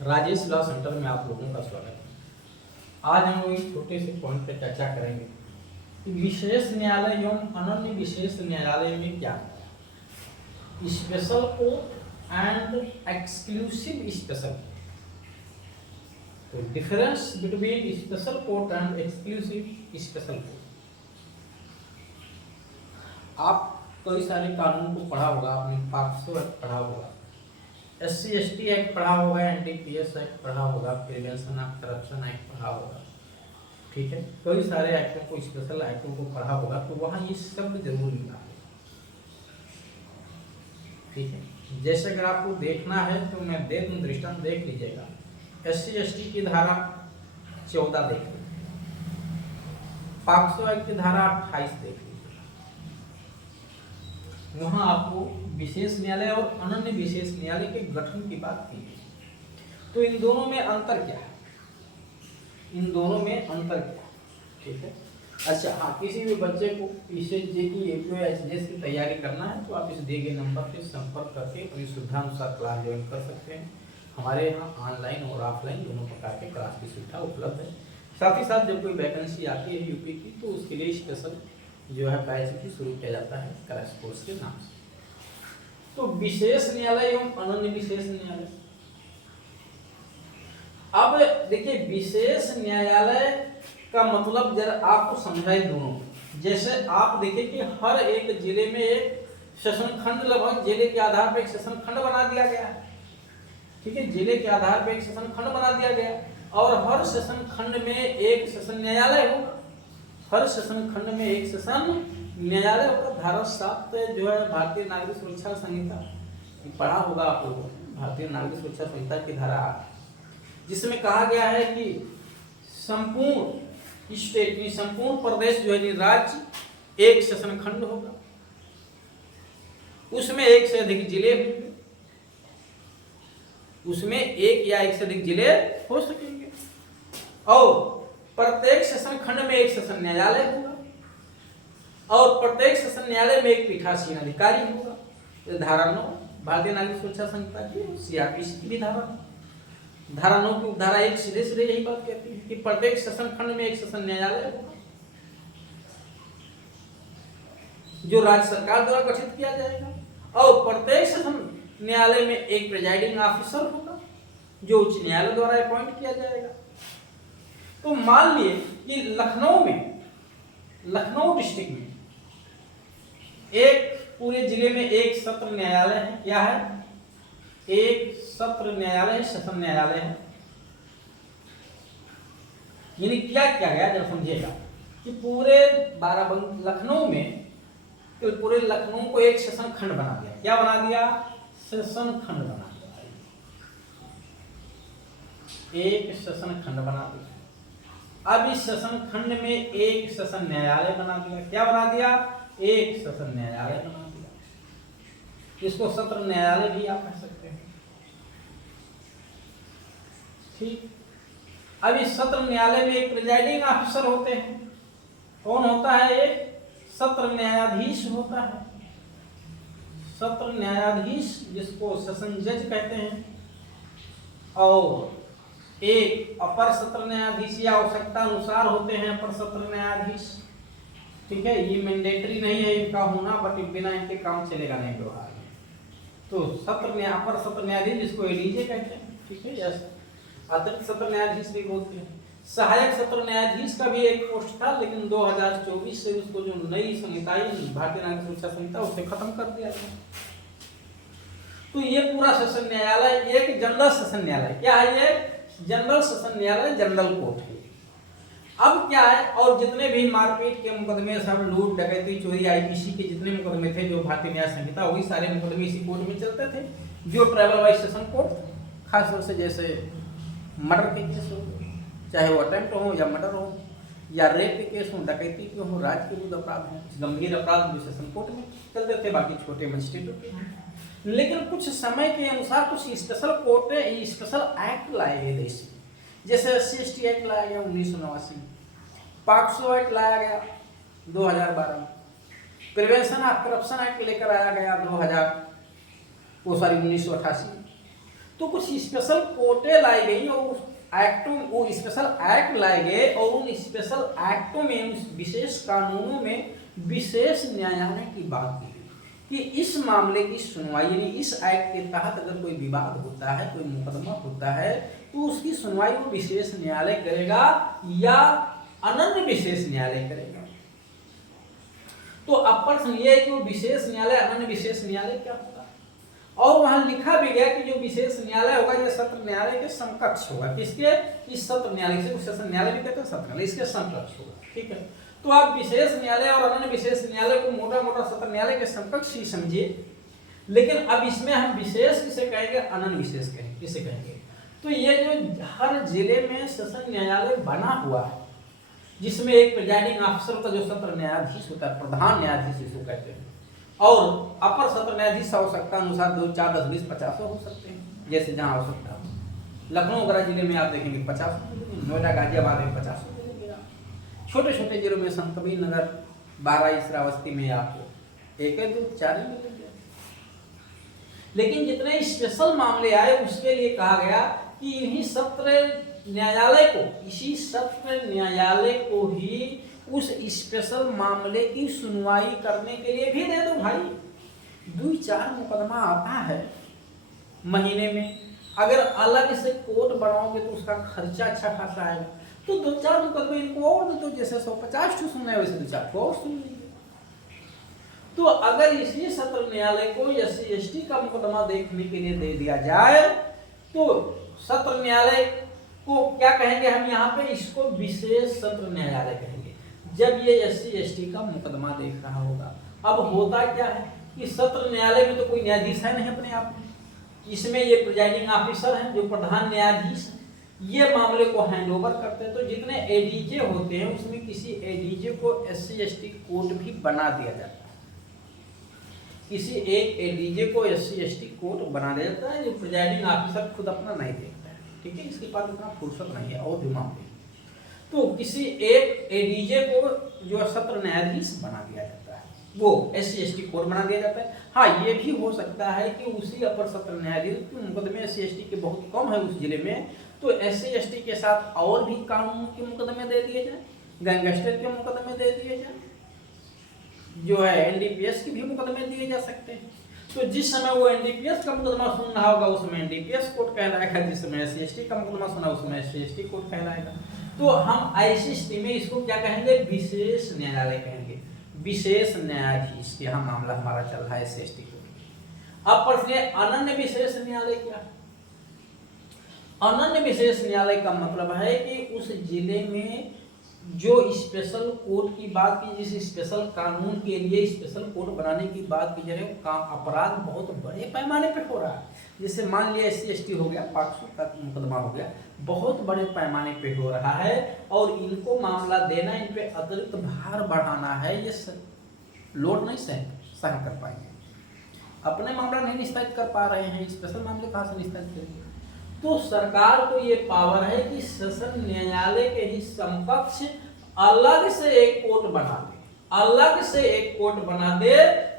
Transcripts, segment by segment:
Rajesh law centre में आप लोगों का स्वागत है। आज हम लोग एक छोटे से पॉइंट पर चर्चा करेंगे कि विशेष न्यायालय एवं अनन्य विशेष न्यायालय में क्या है। Special court and exclusive special court. तो difference between special court and exclusive special court. आप कई सारे कानून को पढ़ा होगा, आपने पॉक्सो एक्ट पढ़ा होगा, SC/ST एक्ट पढ़ा होगा, NDPS एक्ट पढ़ा होगा, प्रिवेंशन ऑफ करप्शन एक्ट पढ़ा होगा। ठीक है, कई सारे एक्टों को, स्पेशल एक्टों को पढ़ा होगा, तो वहाँ ये शब्द जरूर मिला है। ठीक है, जैसे अगर आपको देखना है तो मैं दे दूं दृष्टांत, देख लीजिएगा। SC/ST की धारा 14 देख लीजिए, पॉक्सो एक्ट की धारा 28 देख लीजिए। वहाँ आपको विशेष न्यायालय और अनन्य विशेष न्यायालय के गठन की बात की है। तो इन दोनों में अंतर क्या है? इन दोनों में अंतर क्या है? ठीक है, अच्छा हाँ, किसी भी बच्चे को PCJ की APO या HDS की तैयारी करना है तो आप इस दिए गए नंबर पे संपर्क करके अपनी सुविधा अनुसार क्लास ज्वाइन कर सकते हैं। हमारे यहाँ ऑनलाइन और ऑफलाइन दोनों प्रकार के क्लास की सुविधा उपलब्ध है। साथ ही साथ जब कोई वैकेंसी आती है यूपी की तो उसके लिए स्पेशल जो है बैच भी शुरू किया जाता है क्रैश कोर्स के नाम से। तो विशेष न्यायालय एवं अनन्य विशेष न्यायालय। अब देखिए, विशेष न्यायालय का मतलब जरा आपको समझाए दोनों। जैसे आप देखिए कि हर एक जिले में एक सेशन खंड, लगभग जिले के आधार पर एक सेशन खंड बना दिया गया है। ठीक है, जिले के आधार पर एक सेशन खंड बना दिया गया और हर सेशन खंड में एक सेशन न्यायालय होगा। हर सेशन खंड में एक सेशन न्यायालय होगा। धारा 7 जो है भारतीय नागरिक सुरक्षा संहिता, पढ़ा होगा आप लोगों ने, भारतीय नागरिक सुरक्षा संहिता की धारा, जिसमें कहा गया है कि संपूर्ण स्टेट में, संपूर्ण प्रदेश जो है राज्य एक सेशन खंड होगा, उसमें एक से अधिक जिले होंगे, उसमें एक या एक से अधिक जिले हो सकेंगे और प्रत्येक सेशन खंड में एक सेशन न्यायालय होगा और प्रत्येक सेशन न्यायालय में एक पीठासीन अधिकारी होगा। धारा 9 भारतीय नागरिक सुरक्षा संहिता की, CRPC की भी धारा 9 की धारा 1 सीधे सीधे यही बात कहती है कि प्रत्येक सेशन खंड में एक सेशन न्यायालय होगा जो राज्य सरकार द्वारा गठित किया जाएगा और प्रत्येक सेशन न्यायालय में एक प्रिजाइडिंग ऑफिसर होगा जो उच्च न्यायालय द्वारा अपॉइंट किया जाएगा। तो मान लिए कि लखनऊ डिस्ट्रिक्ट में एक पूरे जिले में एक सत्र न्यायालय है। क्या है? एक सत्र न्यायालय, सेशन न्यायालय है। यानी क्या किया गया, जब समझिएगा कि पूरे लखनऊ में, तो पूरे लखनऊ को एक सेशन खंड बना दिया। क्या बना दिया? सेशन खंड बना दिया, एक सेशन खंड बना दिया। अब इस सेशन खंड में एक सेशन न्यायालय बना दिया। क्या बना दिया? एक सेशन न्यायालय बना दिया। इसको सत्र न्यायालय भी आप कह सकते हैं। ठीक, अब इस सत्र न्यायालय में एक प्रिजाइडिंग ऑफिसर होते हैं। कौन होता है? एक सत्र न्यायाधीश होता है। सत्र न्यायाधीश, जिसको सेशन जज कहते हैं, और एक अपर सत्र न्यायाधीश या आवश्यकता अनुसार होते हैं अपर सत्र न्यायाधीश। ठीक है, ये मैंडेटरी नहीं है इनका होना, बट बिना इनके काम चलेगा नहीं व्यवहार में। तो अपर सत्र न्यायाधीश, जिसको ADJ कहते हैं, ठीक है, यस, अतिरिक्त सत्र न्यायाधीश भी बोलते हैं। सहायक सत्र न्यायाधीश का भी एक पोस्ट था, लेकिन 2024 से उसको जो नई संहिता भारतीय नागरिक सुरक्षा संहिता, उसे खत्म कर दिया गया। तो ये पूरा सेशन न्यायालय एक जनरल सेशन न्यायालय। क्या है ये? जनरल सेशन न्यायालय, जनरल कोर्ट है। अब क्या है, और जितने भी मारपीट के मुकदमे, सब लूट डकैती चोरी IPC के जितने मुकदमे थे जो भारतीय न्याय संहिता, वही सारे मुकदमे इसी कोर्ट में चलते थे, जो ट्राइबल वाइज सेशन कोर्ट। खासतौर से जैसे मर्डर के केस हो, चाहे वो अटेम्प्ट हो या मर्डर हो, या रेप के केस हो, डकैती के हो, राज्य के विरुद्ध अपराध हो, गंभीर अपराध जो सेशन कोर्ट में चलते थे, बाकी छोटे मजिस्ट्रेटों के। लेकिन कुछ समय के अनुसार कुछ स्पेशल कोर्ट ने स्पेशल एक्ट लाए गए देश में। जैसे SC/ST एक्ट लाया गया 1989, पॉक्सो एक्ट लाया गया 2012, प्रिवेंशन ऑफ करप्शन एक्ट लेकर आया गया 1988, तो कुछ स्पेशल कोर्टें लाई गई और एक्टों, वो स्पेशल एक्ट लाए गए और उन स्पेशल एक्टों में, उस विशेष कानूनों में विशेष न्यायालय की बात की गई कि इस मामले की सुनवाई, यानी इस एक्ट के तहत अगर कोई विवाद होता है, कोई मुकदमा होता है, तो उसकी सुनवाई वो विशेष न्यायालय करेगा या अनन्य विशेष न्यायालय करेगा। तो अब प्रश्न ये है कि वो विशेष न्यायालय, अनन्य विशेष न्यायालय क्या होगा, और वहां लिखा भी गया कि जो विशेष न्यायालय होगा यह सत्र न्यायालय के समकक्ष होगा। किसके? इस सत्र न्यायालय से, सेशन न्यायालय भी कहते हैं, सत्र न्यायालय, इसके समकक्ष होगा। ठीक है, तो आप विशेष न्यायालय और अनन्य विशेष न्यायालय को मोटा मोटा सत्र न्यायालय के समकक्ष ही समझिए, लेकिन अब इसमें हम विशेष किसे कहेंगे, अनन्य विशेष कहेंगे, किसे कहेंगे? तो ये जो हर जिले में सेशन न्यायालय बना हुआ है, जिसमें एक प्रिजाइडिंग ऑफिसर होता है, जो सत्र न्यायाधीश होता है, प्रधान न्यायाधीश जिसको कहते हैं, और अपर सत्र न्यायाधीश आवश्यकता अनुसार 2, 4, 10, 20, 50 हो सकते हैं, जैसे जहां आवश्यकता हो। लखनऊ वगैरह जिले में आप देखेंगे 50, नोएडा गाजियाबाद में 50 मिलेंगे। छोटे छोटे जिलों में संत कबीर नगर, बाराई, श्रावस्ती में आपको 1, 2, 4 मिलेंगे। लेकिन जितने स्पेशल मामले आए उसके लिए कहा गया कि इन्हीं सत्र न्यायालय को, इसी सत्र न्यायालय को ही उस स्पेशल मामले की सुनवाई करने के लिए भी दे दो भाई। 2-4 मुकदमा आता है महीने में, अगर अलग से कोर्ट बनाओगे तो उसका खर्चा अच्छा खासा आएगा, तो 2-4 मुकदमे इनको और दे दो, जैसे 150 ठो सुनना है वैसे 2-4 को और सुन लीजिए। तो अगर इसी सत्र न्यायालय को SC ST का मुकदमा देखने के लिए दे दिया जाए तो सत्र न्यायालय को क्या कहेंगे हम यहाँ पे, इसको विशेष सत्र न्यायालय कहेंगे, जब ये SC ST का मुकदमा देख रहा होगा। अब होता क्या है कि सत्र न्यायालय में तो कोई न्यायाधीश है नहीं अपने आप में, इसमें ये प्रिजाइडिंग ऑफिसर हैं जो प्रधान न्यायाधीश हैं, ये मामले को हैंड ओवर करते हैं। तो जितने ADJ होते हैं उसमें किसी ADJ को SC ST कोर्ट भी बना दिया जाता है, किसी एक ADJ को SC ST कोर्ट बना दिया जाता है, जो प्रिजाइडिंग ऑफिसर खुद अपना नहीं देखता है। ठीक है, इसके पास इतना फुर्सत नहीं है और भी मामले, तो किसी एक ADJ को जो सत्र न्यायाधीश बना दिया जाता है, वो SC ST कोर्ट बना दिया जाता है। हाँ, ये भी हो सकता है कि उसी अपर सत्र न्यायाधीश के मुकदमे SC ST के बहुत कम है उस जिले में, तो SC ST के साथ और भी कानून के मुकदमे दे दिए जाए, गैंगस्टर के मुकदमे दे दिए जाए, जो है NDPS के भी मुकदमे दिए जा सकते हैं। तो जिस समय वो NDPS का मुकदमा सुन रहा होगा उस समय NDPS कोर्ट कहलाएगा, जिस समय SC ST का मुकदमा सुना उस समय SC ST कोर्ट कहलाएगा। तो हम ऐसी स्थिति में इसको क्या कहेंगे, विशेष न्यायालय कहेंगे, विशेष न्यायाधीश के यहाँ मामला हमारा चल रहा है SC ST कोर्ट। अब प्रश्न है अनन्य विशेष न्यायालय क्या? अनन्य विशेष न्यायालय का मतलब है कि उस जिले में जो स्पेशल कोर्ट की बात की, जिस स्पेशल कानून के लिए स्पेशल कोर्ट बनाने की बात की जा रही है, अपराध बहुत बड़े पैमाने पे हो रहा है। जैसे मान लिया SC ST हो गया, 500 का मुकदमा हो गया, बहुत बड़े पैमाने पे हो रहा है और इनको मामला देना, इन पे अतिरिक्त भार बढ़ाना है, ये लोड नहीं सहन कर पाएंगे, अपने मामला नहीं निस्तारित कर पा रहे हैं, स्पेशल मामले कहाँ से निस्तारित करेंगे? तो सरकार को ये पावर है कि सेशन न्यायालय के ही समकक्ष अलग से एक कोर्ट बना दे, अलग से एक कोर्ट बना दे,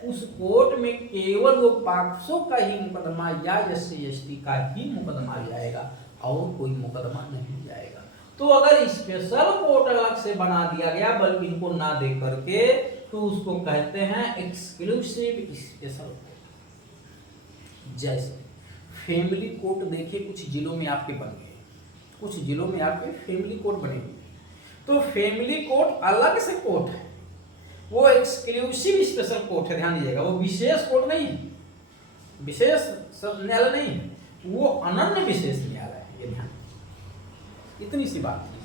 उस कोर्ट में केवल वो 500 का ही मुकदमा या SC ST का ही मुकदमा जाएगा और कोई मुकदमा नहीं जाएगा। तो अगर स्पेशल कोर्ट अलग से बना दिया गया बल्कि इनको ना दे करके, तो उसको कहते हैं एक्सक्लूसिव स्पेशल कोर्ट। जैसे फैमिली कोर्ट देखिए कुछ जिलों में आपके बन गए, कुछ जिलों में आपके फैमिली कोर्ट बने हुए, तो फैमिली कोर्ट अलग से कोर्ट है, वो एक्सक्लूसिव स्पेशल कोर्ट है, ध्यान दीजिएगा, वो विशेष कोर्ट नहीं है, विशेष न्यायालय नहीं है, वो अनन्य विशेष न्यायालय है, ये ध्यान, इतनी सी बात है।